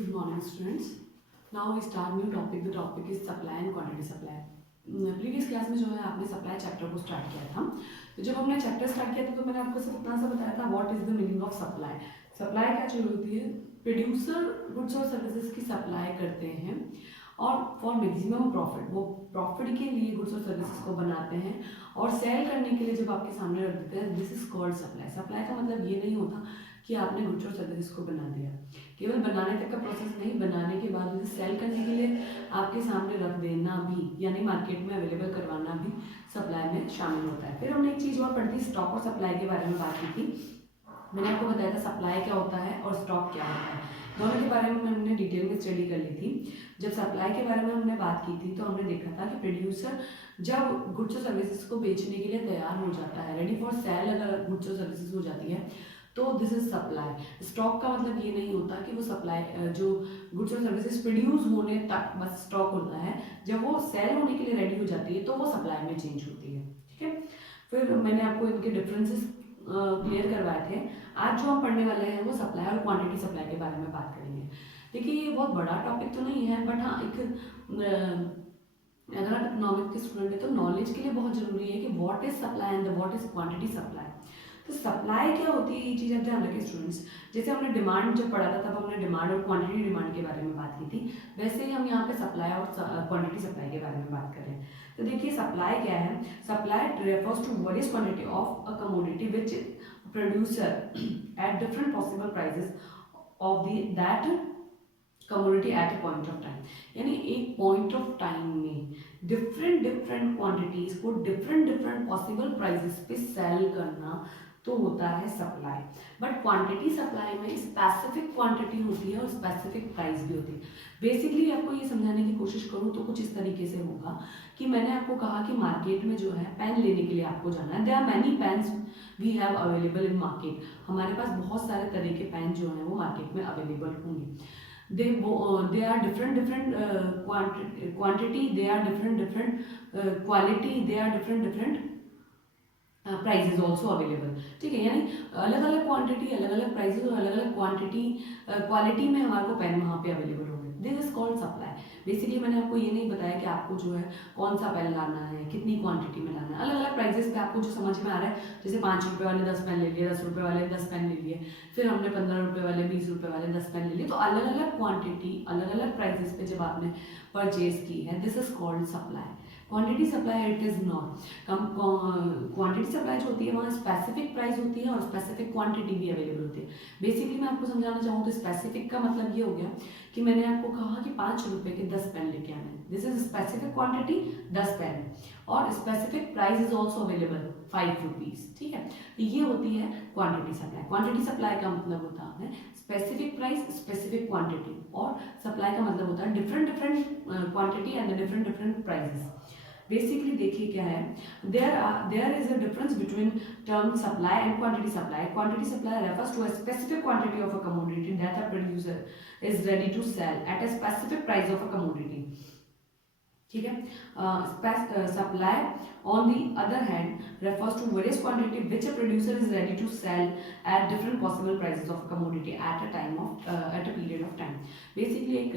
Good morning, students. Now we start new topic. The topic is supply and quantity supply. Previous class में जो है आपने supply chapter को start किया था. तो जब हमने चैप्टर स्टार्ट किया था तो मैंने आपको सिर्फ इतना सा बताया था what is the meaning of supply. Supply क्या चीज होती है? प्रोड्यूसर गुड्स और सर्विसेज की सप्लाई करते हैं और फॉर मैक्सिमम प्रॉफिट, वो प्रॉफिट के लिए गुड्स और सर्विसेज को बनाते हैं और सेल करने के लिए जब आपके सामने रख देते हैं. This is called supply. Supply का मतलब ये नहीं होता कि आपने गुड्स और सर्विसेज को बना दिया. केवल बनाने तक का प्रोसेस नहीं, बनाने के बाद उसे सेल करने के लिए आपके सामने रख देना भी, यानी मार्केट में अवेलेबल करवाना भी सप्लाई में शामिल होता है. फिर हमने एक चीज़ और पढ़ी थी, स्टॉक और सप्लाई के बारे में बात की थी. मैंने आपको बताया था सप्लाई क्या होता है और स्टॉक क्या होता है. दोनों के बारे में हमने डिटेल में स्टडी कर ली थी. जब सप्लाई के बारे में हमने बात की थी तो हमने देखा था कि प्रोड्यूसर जब गुड्स और सर्विसेज को बेचने के लिए तैयार हो जाता है, रेडी फॉर सेल अगर गुड्स और सर्विसेज हो जाती है, तो दिस इज सप्लाई. स्टॉक का मतलब ये नहीं होता कि वो सप्लाई जो गुड्स और सर्विसेज प्रोड्यूस होने तक बस स्टॉक होता है. जब वो सेल होने के लिए रेडी हो जाती है तो वो सप्लाई में चेंज होती है. ठीक है. फिर मैंने आपको इनके डिफरेंसेस क्लियर करवाए थे. आज जो हम पढ़ने वाले हैं वो सप्लाई और क्वांटिटी सप्लाई के बारे में बात करेंगे. देखिए ये बहुत बड़ा टॉपिक तो नहीं है, बट हाँ एक अगर आप इकोनॉमिक के स्टूडेंट है तो नॉलेज के लिए बहुत जरूरी है कि what is supply and what is quantity supply. तो सप्लाई क्या होती है, ये चीज़ आप ध्यान रखें स्टूडेंट्स. जैसे हमने डिमांड जब पढ़ा था तब हमने डिमांड और क्वांटिटी डिमांड के बारे में बात की थी, वैसे ही हम यहाँ पे सप्लाई और क्वांटिटी सप्लाई के बारे में बात कर रहे हैं. तो देखिए सप्लाई क्या है. Supply refers to various quantity of a commodity which producer at different possible prices of that commodity at a point of time. यानी एक पॉइंट ऑफ टाइम में डिफरेंट क्वांटिटीज को डिफरेंट पॉसिबल प्राइसेस पे sell करना तो होता है supply. But quantity supply में स्पेसिफिक क्वांटिटी होती है और स्पेसिफिक प्राइस भी होती है. बेसिकली आपको ये समझाने की कोशिश करूँ तो कुछ इस तरीके से होगा कि मैंने आपको कहा कि मार्केट में जो है पेन लेने के लिए आपको जाना है. There are many pens we have available in market. हमारे पास बहुत सारे तरह के पेन जो हैं वो मार्केट में अवेलेबल होंगे. They are different quantity, they are different quality, they are different prices also available. ठीक है. यानी अलग अलग क्वांटिटी, अलग अलग प्राइजेज और अलग अलग क्वांटिटी क्वालिटी में हमारे को पेन वहाँ पे अवेलेबल होंगे. This is called supply. Basically मैंने आपको ये नहीं बताया कि आपको जो है कौन सा पेन लाना है, कितनी क्वांटिटी में लाना है. अलग अलग प्राइजेस पे आपको जो समझ में आ रहा है, जैसे 5 रुपये वाले 10 पेन ले लिए, 10 रुपये वाले 10 पेन ले लिए, फिर हमने 15 रुपये वाले 20 रुपये वाले 10 पेन ले लिए. तो अलग अलग क्वांटिटी, अलग अलग प्राइजेस पे जब आपने परचेज की है, this is called supply. Quantity supply it is not. Quantity supply जो होती है वहाँ स्पेसिफिक प्राइस होती है और स्पेसिफिक क्वांटिटी भी अवेलेबल होती है. बेसिकली मैं आपको समझाना चाहूँ तो स्पेसिफिक का मतलब ये हो गया कि मैंने आपको कहा कि 5 रुपये के 10 पेन लेके आने. This is specific quantity 10 pen और specific price is also available 5 rupees. ठीक है. ये होती है क्वांटिटी सप्लाई. क्वांटिटी सप्लाई का मतलब होता है स्पेसिफिक प्राइस, स्पेसिफिक क्वांटिटी, और सप्लाई का मतलब होता है different quantity and different prices. Basically देखिए क्या है, there is a difference between term supply and quantity supply. Quantity supply refers to a specific quantity of a commodity that a producer is ready to sell at a specific price of a commodity. ठीक है. Supply on the other hand refers to various quantity which a producer is ready to sell at different possible prices of commodity at a time of at a period of time. Basically एक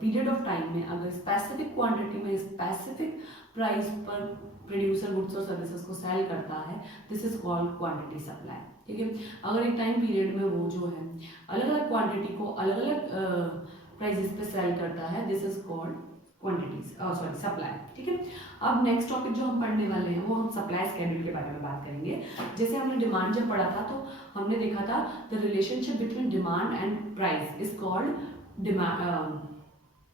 period of time में अगर specific quantity में specific price पर producer goods और services को sell करता है, this is called quantity supply. ठीक है. अगर एक टाइम पीरियड में वो जो है अलग अलग क्वांटिटी को अलग अलग प्राइसेस पे सेल करता है, this is called quantities supply. ठीक है. अब नेक्स्ट टॉपिक जो हम पढ़ने वाले हैं वो हम सप्लाई स्केड्यूल के बारे में बात करेंगे. जैसे हमने डिमांड जब पढ़ा था तो हमने देखा था the relationship between demand and price is called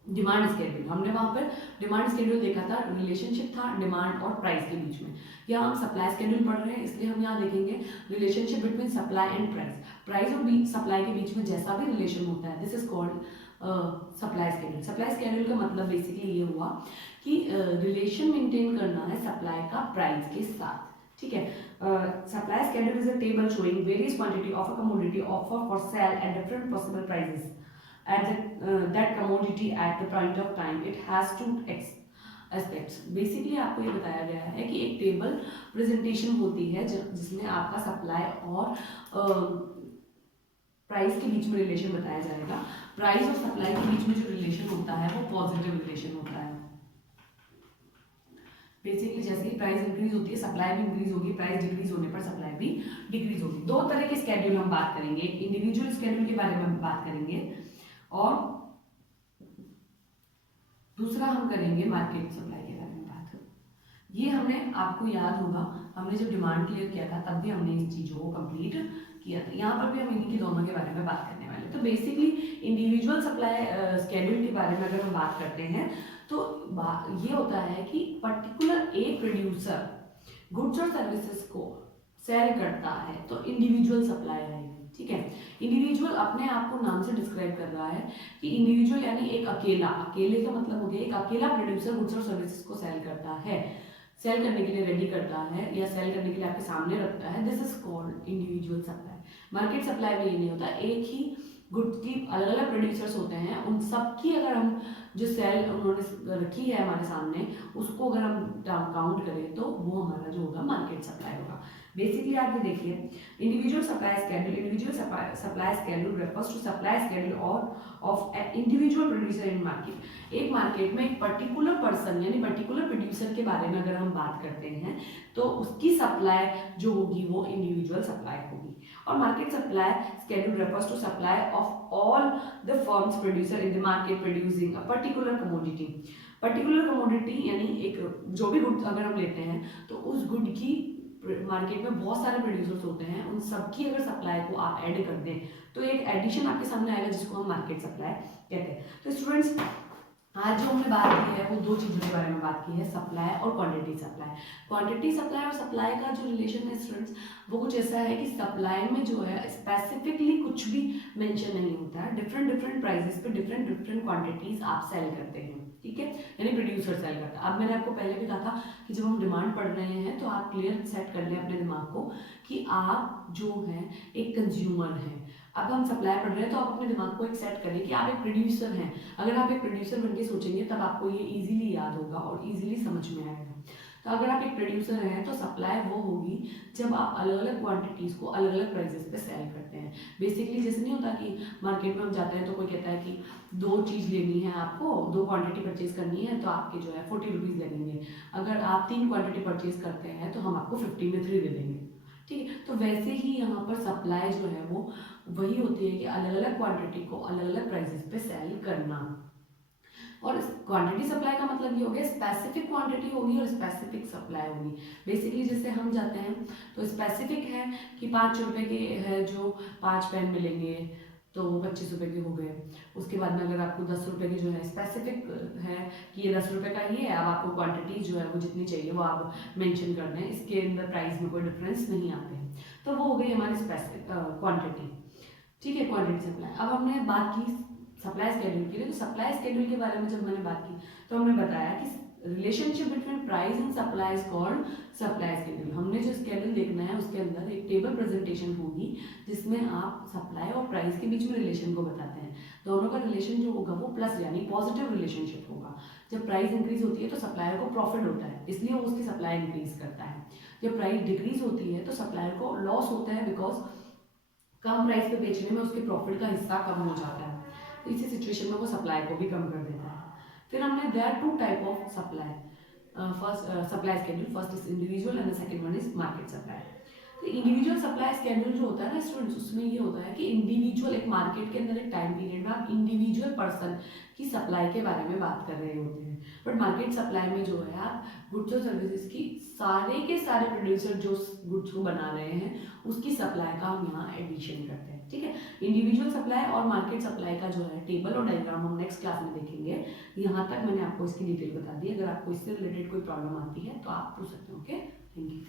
demand schedule. हमने वहाँ पर डिमांड स्केड्यूल देखा था, रिलेशनशिप था डिमांड और प्राइस के बीच में. यहाँ हम सप्लाई स्केड्यूल पढ़ रहे हैं, इसलिए हम यहाँ देखेंगे relationship between supply and price. Price और सप्लाई के बीच में जैसा भी रिलेशन होता है, this is called supply schedule. Supply schedule का मतलब बेसिकली ये हुआ कि रिलेशन मेंटेन करना है सप्लाई का प्राइस के साथ. ठीक है. Supply schedule is a table showing various quantity of a commodity offer for sale at different possible prices at that commodity at the point of time. It has two aspects. Basically आपको ये बताया गया है कि एक table presentation होती है जिसमें आपका सप्लाई और प्राइस के बीच में रिलेशन बताया जाएगा। प्राइस और सप्लाई के बीच में जो रिलेशन होता है वो पॉजिटिव रिलेशन होता है। बेसिकली जैसे ही प्राइस इंक्रीज होती है सप्लाई भी इंक्रीज होगी, प्राइस डिक्रीज होने पर सप्लाई भी डिक्रीज होगी। दो तरह के स्केड्यूल हम बात करेंगे, इंडिविजुअल स्केड्यूल के बारे में हम बात करेंगे और दूसरा हम करेंगे मार्केट सप्लाई के बारे में बात। ये हमने, आपको याद होगा हमने जब डिमांड क्लियर किया था तब भी हमने इस चीज़ों को कंप्लीट किया था। यहाँ पर भी हम इन्हीं की दोनों के बारे में बात करने वाले। तो बेसिकली इंडिविजुअल सप्लाई स्केड्यूल के बारे में अगर हम बात करते हैं तो ये होता है कि पर्टिकुलर एक प्रोड्यूसर गुड्स और सर्विसेज को सेल करता है तो इंडिविजुअल सप्लाई आएगी। ठीक है, इंडिविजुअल अपने आप को नाम से डिस्क्राइब कर रहा है कि इंडिविजुअल यानी एक अकेला, अकेले का मतलब हो गया एक अकेला प्रोड्यूसर गुड्स और सर्विसेज को सेल करता है, सेल करने के लिए रेडी करता है या सेल करने के लिए आपके सामने रखता है। This is called individual supply. Market supply में ये नहीं होता, एक ही गुड्स की अलग अलग प्रोड्यूसर्स होते हैं, उन सब की अगर हम जो सेल उन्होंने रखी है हमारे सामने उसको अगर हम काउंट करें तो वो हमारा जो होगा मार्केट सप्लाई होगा। बेसिकली आप ये देखिए individual supply schedule, individual supply schedule refers to supply schedule of an individual producer in market. एक मार्केट में एक पर्टिकुलर पर्सन यानी पर्टिकुलर प्रोड्यूसर के बारे में अगर हम बात करते हैं तो उसकी सप्लाई जो होगी वो इंडिविजुअल सप्लाई होगी। और market supply schedule refers to supply of all the firms producer in the market producing a particular commodity. Particular commodity यानी एक जो भी गुड अगर हम लेते हैं तो उस गुड की मार्केट में बहुत सारे प्रोड्यूसर्स होते हैं, उन सबकी अगर सप्लाई को आप ऐड कर दें तो एक एडिशन आपके सामने आएगा जिसको हम मार्केट सप्लाई कहते हैं। तो स्टूडेंट्स आज जो हमने बात की है वो दो चीज़ों के बारे में बात की है, सप्लाई और क्वांटिटी सप्लाई। क्वांटिटी सप्लाई और सप्लाई का जो रिलेशन है स्टूडेंट्स वो कुछ ऐसा है कि सप्लाई में जो है स्पेसिफिकली कुछ भी मेंशन नहीं होता है, डिफरेंट डिफरेंट प्राइसेस पे डिफरेंट डिफरेंट क्वांटिटीज आप सेल करते हैं। ठीक है, यानी प्रोड्यूसर सेल करता है। अब मैंने आपको पहले भी कहा था कि जब हम डिमांड पढ़ रहे हैं तो आप क्लियर सेट कर लें अपने दिमाग को कि आप जो है एक कंज्यूमर हैं। अब हम सप्लाई पढ़ रहे हैं तो आप अपने दिमाग को एक सेट करें कि आप एक प्रोड्यूसर हैं। अगर आप एक प्रोड्यूसर बनके सोचेंगे तब आपको ये इजीली याद होगा और इजीली समझ में आएगा। तो अगर आप एक प्रोड्यूसर हैं तो सप्लाई वो होगी जब आप अलग अलग क्वांटिटीज़ को अलग अलग प्राइजेस पे सेल करते हैं। बेसिकली जैसे नहीं होता कि मार्केट में हम जाते हैं तो कोई कहता है कि दो चीज़ लेनी है, आपको दो क्वांटिटी परचेज करनी है तो आपके जो है 40 रुपीज़ लगेंगे। अगर आप 3 क्वांटिटी परचेज करते हैं तो हम आपको 50 में 3 दे देंगे। ठीक है, तो वैसे ही यहाँ पर सप्लाई जो है वो वही होती है कि अलग अलग क्वांटिटी को अलग अलग प्राइजेस पे सेल करना। और क्वांटिटी सप्लाई का मतलब ये हो गया स्पेसिफिक क्वांटिटी होगी और स्पेसिफिक सप्लाई होगी। बेसिकली जैसे हम जाते हैं तो स्पेसिफिक है कि 5 रुपये के है जो 5 पेन मिलेंगे तो वो 25 रुपये के हो गए। उसके बाद में अगर आपको 10 रुपये की जो है स्पेसिफिक है कि ये 10 रुपये का ही है, अब आपको क्वांटिटी जो है वो जितनी चाहिए वो आप मेंशन कर दें, इसके अंदर प्राइस में कोई डिफरेंस नहीं आते हैं। तो वो हो गई हमारी स्पेसिफिक क्वांटिटी। ठीक है, क्वांटिटी सप्लाई। अब हमने बात की सप्लाई स्केड्यूल के लिए। तो सप्लाई स्केड्यूल के बारे में जब मैंने बात की तो हमने बताया कि relationship between price and supply is called supply schedule. हमने जो स्केड्यूल देखना है उसके अंदर एक टेबल प्रेजेंटेशन होगी जिसमें आप सप्लाई और प्राइस के बीच में रिलेशन को बताते हैं। दोनों का रिलेशन जो होगा वो प्लस यानी पॉजिटिव रिलेशनशिप होगा। जब प्राइस इंक्रीज होती है तो सप्लायर को प्रॉफिट होता है, इसलिए वो उसकी सप्लाई इंक्रीज करता है। जब प्राइस डिक्रीज होती है तो सप्लायर को लॉस होता है बिकॉज कम प्राइस पे बेचने में उसके प्रॉफिट का हिस्सा कम हो जाता है। तो इसी सिचुएशन में वो सप्लाई को भी कम कर देता है। फिर हमने there are 2 type of supply, first supply schedule, first is individual and the second one is market supply. तो इंडिविजुअल सप्लाई स्केड्यूल जो होता है ना स्टूडेंट्स, उसमें ये होता है कि इंडिविजुअल एक मार्केट के अंदर एक टाइम पीरियड में आप इंडिविजुअल पर्सन की सप्लाई के बारे में बात कर रहे होते हैं। बट मार्केट सप्लाई में जो है आप गुड्स और सर्विसेज की सारे के सारे प्रोड्यूसर जो गुड्स को बना रहे हैं उसकी सप्लाई का हम यहाँ एडिशन करते हैं। ठीक है, इंडिविजुअल सप्लाई और मार्केट सप्लाई का जो है टेबल और डायग्राम हम नेक्स्ट क्लास में देखेंगे। यहाँ तक मैंने आपको इसकी डिटेल बता दी। अगर आपको इससे रिलेटेड कोई प्रॉब्लम आती है तो आप पूछ सकते हो। Okay, thank you.